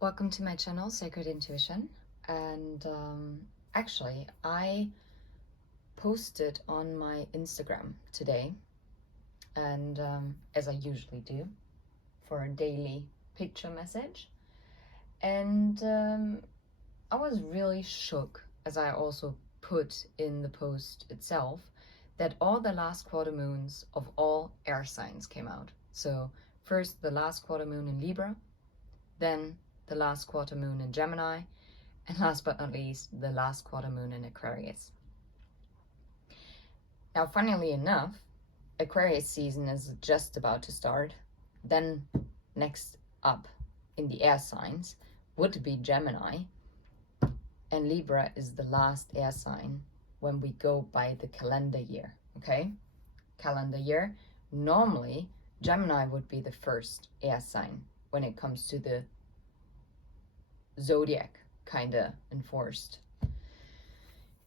Welcome to my channel, Sacred Intuition. And actually, I posted on my Instagram today, and as I usually do, for a daily picture message. And I was really shook, as I also put in the post itself, that all the last quarter moons of all air signs came out. So first the last quarter moon in Libra, then the last quarter moon in Gemini, and last but not least, the last quarter moon in Aquarius. Now, funnily enough, Aquarius season is just about to start. Then next up in the air signs would be Gemini, and Libra is the last air sign when we go by the calendar year, okay? Calendar year. Normally, Gemini would be the first air sign when it comes to the zodiac kind of enforced.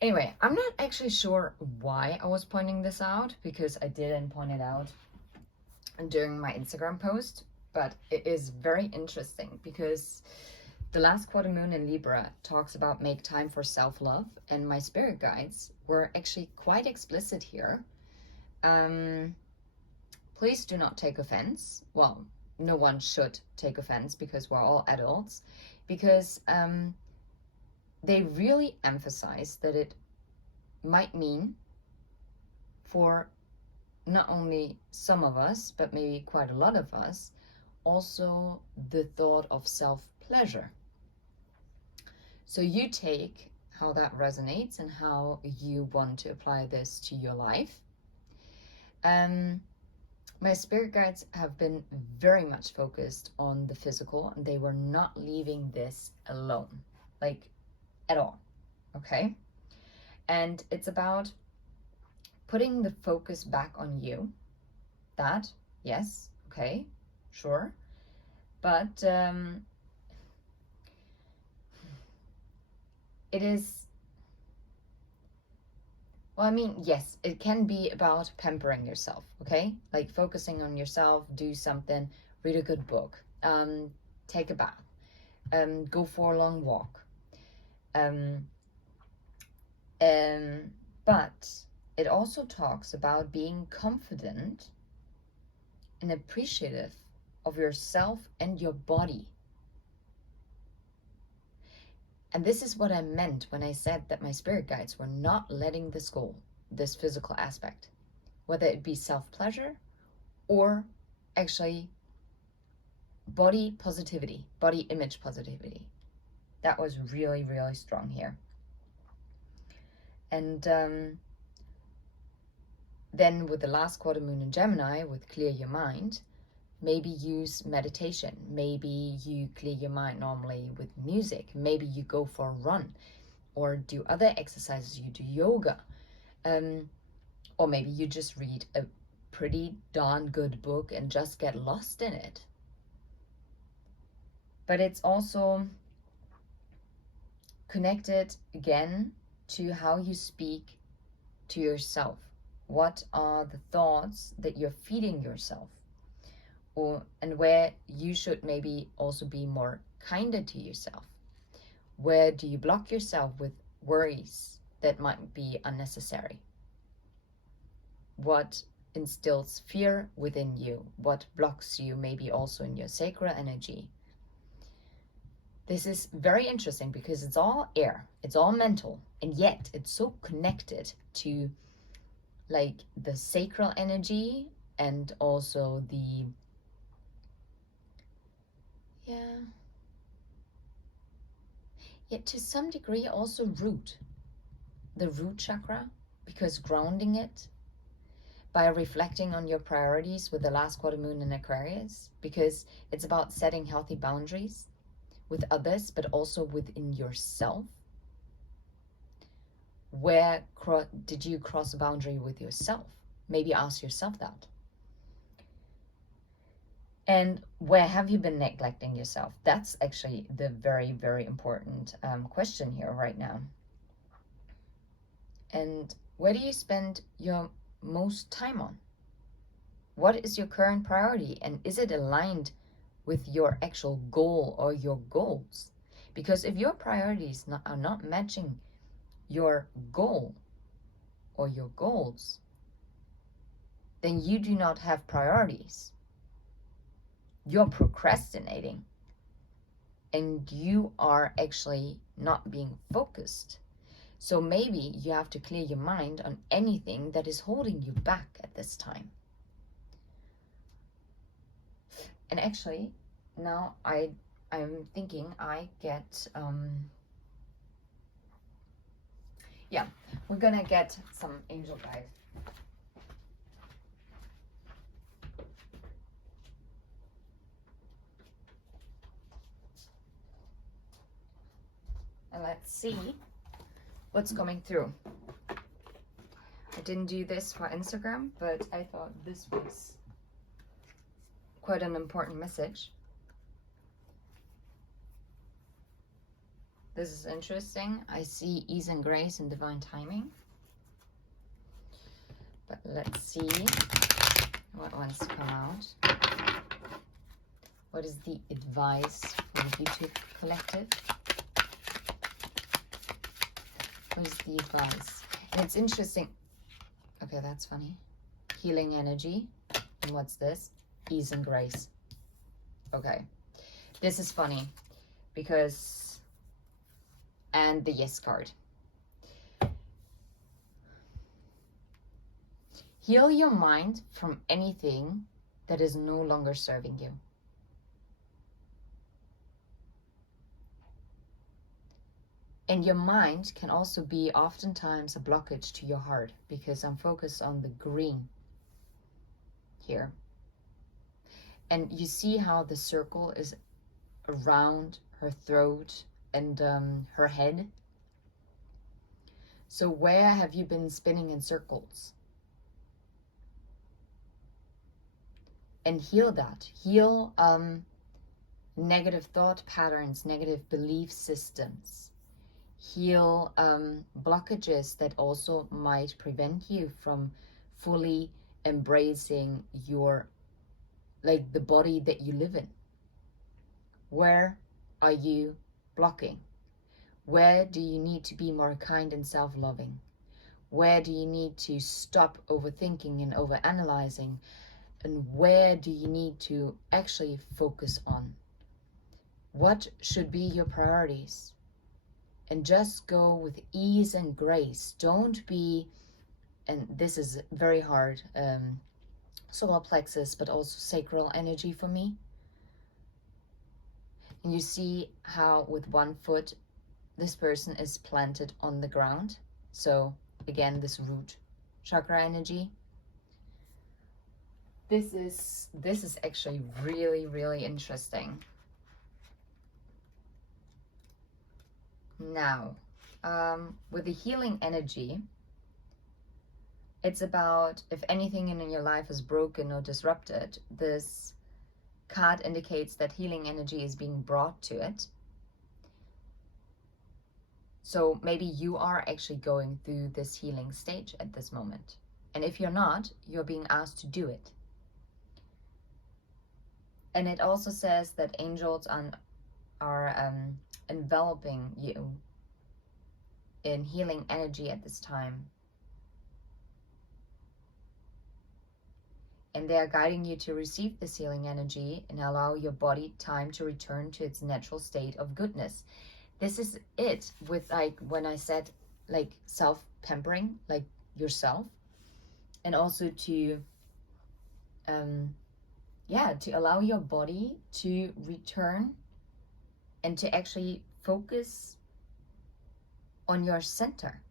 Anyway, I'm not actually sure why I was pointing this out, because I didn't point it out during my Instagram post, but it is very interesting because the last quarter moon in Libra talks about make time for self-love, and my spirit guides were actually quite explicit here. Please do not take offense. Well, no one should take offense because we're all adults, because they really emphasize that it might mean for not only some of us, but maybe quite a lot of us, also the thought of self-pleasure. So you take how that resonates and how you want to apply this to your life. My spirit guides have been very much focused on the physical, and they were not leaving this alone, like at all, okay? And it's about putting the focus back on you. That, yes, okay, sure. But it is, well, I mean, yes, it can be about pampering yourself, okay? Like focusing on yourself, do something, read a good book, take a bath, go for a long walk. But it also talks about being confident and appreciative of yourself and your body. And this is what I meant when I said that my spirit guides were not letting this go, this physical aspect, whether it be self-pleasure or actually body positivity, body image positivity. That was really, really strong here. And then with the last quarter moon in Gemini, with clear your mind, maybe use meditation. Maybe you clear your mind normally with music. Maybe you go for a run or do other exercises. You do yoga. Or maybe you just read a pretty darn good book and just get lost in it. But it's also connected again to how you speak to yourself. What are the thoughts that you're feeding yourself? And where you should maybe also be more kinder to yourself. Where do you block yourself with worries that might be unnecessary? What instills fear within you? What blocks you maybe also in your sacral energy? This is very interesting because it's all air, it's all mental, and yet it's so connected to like the sacral energy and also the to some degree also the root chakra, because grounding it by reflecting on your priorities with the last quarter moon in Aquarius, because it's about setting healthy boundaries with others, but also within yourself. Where did you cross a boundary with yourself? Maybe ask yourself that. And where have you been neglecting yourself? That's actually the very, very important question here right now. And where do you spend your most time on? What is your current priority? And is it aligned with your actual goal or your goals. Because if your priorities are not matching your goal or your goals, then you do not have priorities. You're procrastinating and you are actually not being focused. So maybe you have to clear your mind on anything that is holding you back at this time. And actually, now I'm thinking I get, yeah, we're gonna get some angel guide. And let's see what's coming through. I didn't do this for Instagram, but I thought this was quite an important message. This is interesting. I see ease and grace and divine timing. But let's see what wants to come out. What is the advice for the YouTube collective? What is the advice? And it's interesting. Okay, that's funny. Healing energy. And what's this? Ease and grace. Okay. This is funny because, and the yes card. Heal your mind from anything that is no longer serving you. And your mind can also be oftentimes a blockage to your heart, because I'm focused on the green here. And you see how the circle is around her throat and her head. So where have you been spinning in circles? And heal that. Heal negative thought patterns, negative belief systems. Heal blockages that also might prevent you from fully embracing your, like, the body that you live in. Where are you blocking? Where do you need to be more kind and self-loving? Where do you need to stop overthinking and overanalyzing? And where do you need to actually focus on? What should be your priorities? And just go with ease and grace. Don't be, and this is very hard, solar plexus, but also sacral energy for me. And you see how with one foot, this person is planted on the ground. So again, this root chakra energy. This is actually really, really interesting. Now, with the healing energy, it's about if anything in your life is broken or disrupted, this card indicates that healing energy is being brought to it. So maybe you are actually going through this healing stage at this moment. And if you're not, you're being asked to do it. And it also says that angels are enveloping you in healing energy at this time. And they are guiding you to receive this healing energy and allow your body time to return to its natural state of goodness. This is it with, like, when I said, like, self-pampering, like yourself, and also to to allow your body to return and to actually focus on your center.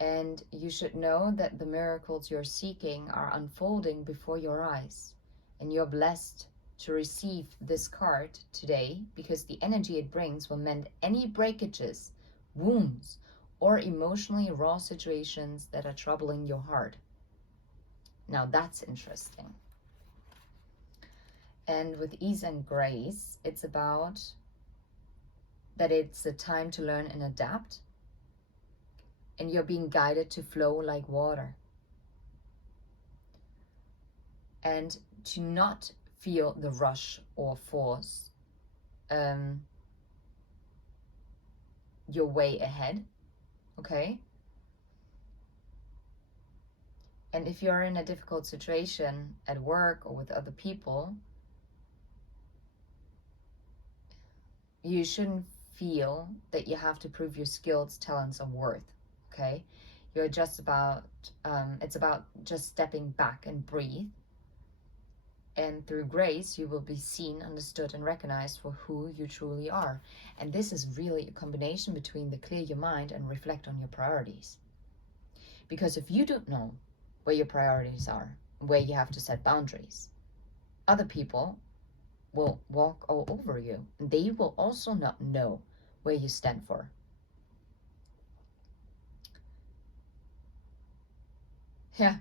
And you should know that the miracles you're seeking are unfolding before your eyes. And you're blessed to receive this card today, because the energy it brings will mend any breakages, wounds, or emotionally raw situations that are troubling your heart. Now that's interesting. And with ease and grace, it's about that it's a time to learn and adapt. and you're being guided to flow like water. And to not feel the rush or force your way ahead, okay? And if you're in a difficult situation at work or with other people, you shouldn't feel that you have to prove your skills, talents, and worth, okay? You're just about, it's about just stepping back and breathe. And through grace, you will be seen, understood, and recognized for who you truly are. And this is really a combination between the clear your mind and reflect on your priorities. Because if you don't know where your priorities are, where you have to set boundaries, other people will walk all over you. And they will also not know where you stand for. Yeah,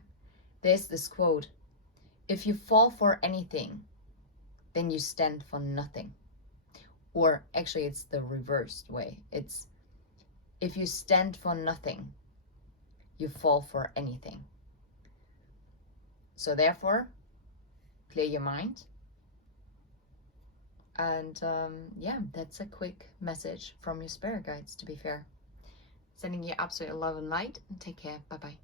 there's this quote: if you fall for anything, then you stand for nothing. Or actually, it's the reversed way. It's, if you stand for nothing, you fall for anything. So therefore, clear your mind. And yeah, that's a quick message from your spirit guides, to be fair. Sending you absolute love and light, and take care. Bye-bye.